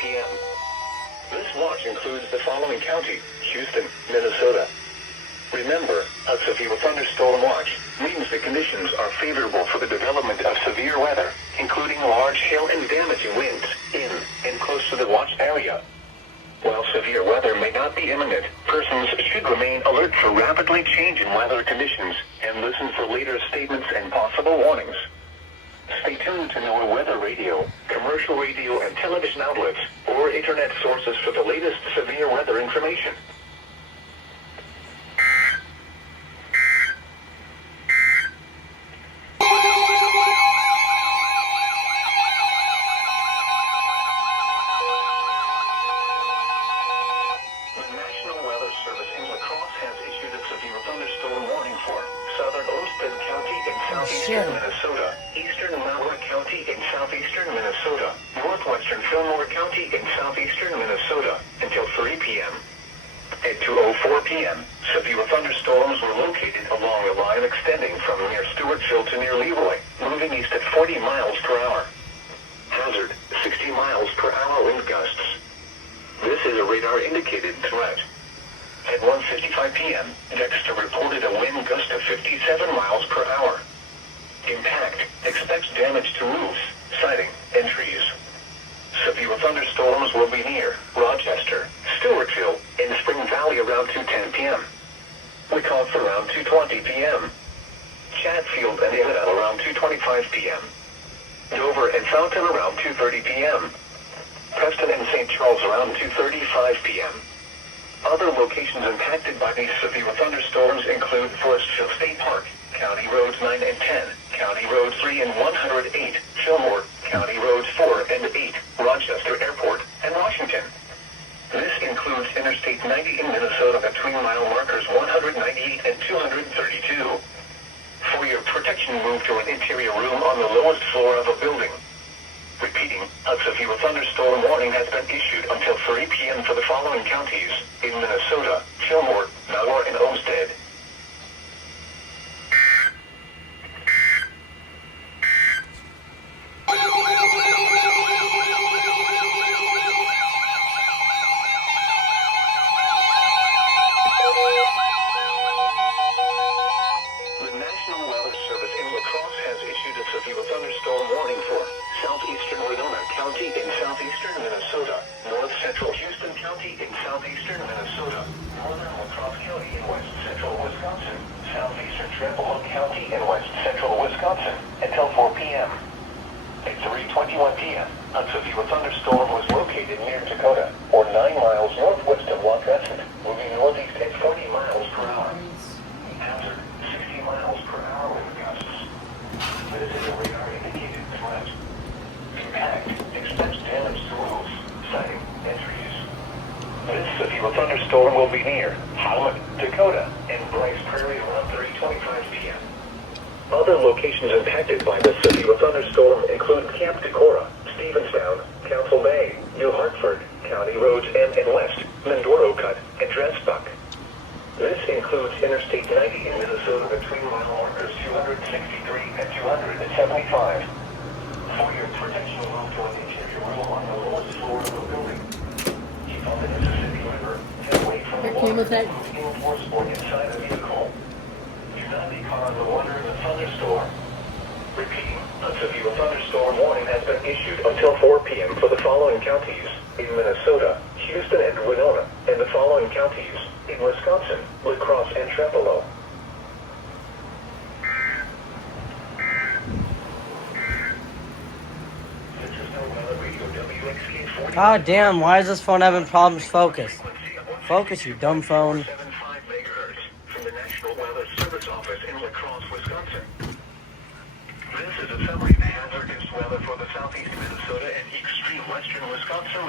p.m. This watch includes the following county: Houston, Minnesota. Remember, a severe thunderstorm watch means the conditions are favorable for the development of severe weather, including large hail and damaging winds in and close to the watch area. While severe weather may not be imminent, persons should remain alert for rapidly changing weather conditions and listen for later statements and possible warnings. Stay tuned to NOAA Weather Radio, commercial radio and television outlets, or internet sources for the latest severe weather information. The National Weather Service in La Crosse has issued a severe thunderstorm warning for southern Olmsted County in southeastern Minnesota, eastern Malheur County in southeastern Minnesota, northwestern Fillmore County in southeastern Minnesota, until 3 p.m. At 2:04 p.m., severe thunderstorms were located along a line extending from near Stewartville to near Leroy, moving east at 40 miles per hour. Hazard, 60 miles per hour wind gusts. This is a radar-indicated threat. At 1:55 p.m., Dexter reported a wind gust of 57 miles per hour. Impact, expects damage to roofs, siding, and trees. Severe thunderstorms will be near Rochester, Stewartville, and Spring Valley around 2:10 p.m. Wecompton around 2:20 p.m. Chatfield and Innabelle around 2:25 p.m. Dover and Fountain around 2:30 p.m. Preston and St. Charles around 2:35 p.m. Other locations impacted by these severe thunderstorms include Forestville State Park, County Roads 9 and 10, County Roads 3 and 108, Fillmore, County Roads 4 and 8, Rochester Airport, and Washington. This includes Interstate 90 in Minnesota between mile markers 198 and 232. For your protection, move to an interior room on the lowest floor of a building. Repeating, a severe thunderstorm warning has been issued until 3 p.m. for the following counties in Minnesota: Fillmore, Malheur, and Olmsted. The National Weather Service in La Crosse has issued a severe thunderstorm warning for southeastern Winona County in southeastern Minnesota, north central Houston County in southeastern Minnesota, northern La Crosse County in west central Wisconsin, southeastern Trempealeau County in west central Wisconsin, until 4 p.m. At 3:21 p.m., a severe thunderstorm was located near Dakota, or 9 miles northwest of Waukegan, moving northeast at 40 miles per hour. Hazard, 60 miles per hour wind gusts. This is a radar-indicated threat. Impact, expects damage to roofs, siding, and trees. This severe thunderstorm will be near Howland, Dakota, and Bryce Prairie around 3:25 p.m. Other locations impacted by the severe thunderstorm include Camp Decorah, Stevenstown, Council Bay, New Hartford, County Roads M and West, Mindoro Cut, and Dressbuck. This includes Interstate 90 in Minnesota between mile markers 263 and 275. For your protection, move to an interior room on the lowest floor of the building. Keep on the Mississippi River and away from the water, moving indoors or inside a vehicle. Do not be caught on the water in a thunderstorm. Repeating, a severe thunderstorm warning has been issued until 4 p.m. for the following counties in Minnesota, Houston and Winona, and the following counties in Wisconsin, La Crosse and Trempealeau. God damn, why is this phone having problems focus? Focus, you dumb phone. From the National Weather Service office in La Crosse, Wisconsin. This is a summary of hazardous weather for the southeast Minnesota and extreme western Wisconsin.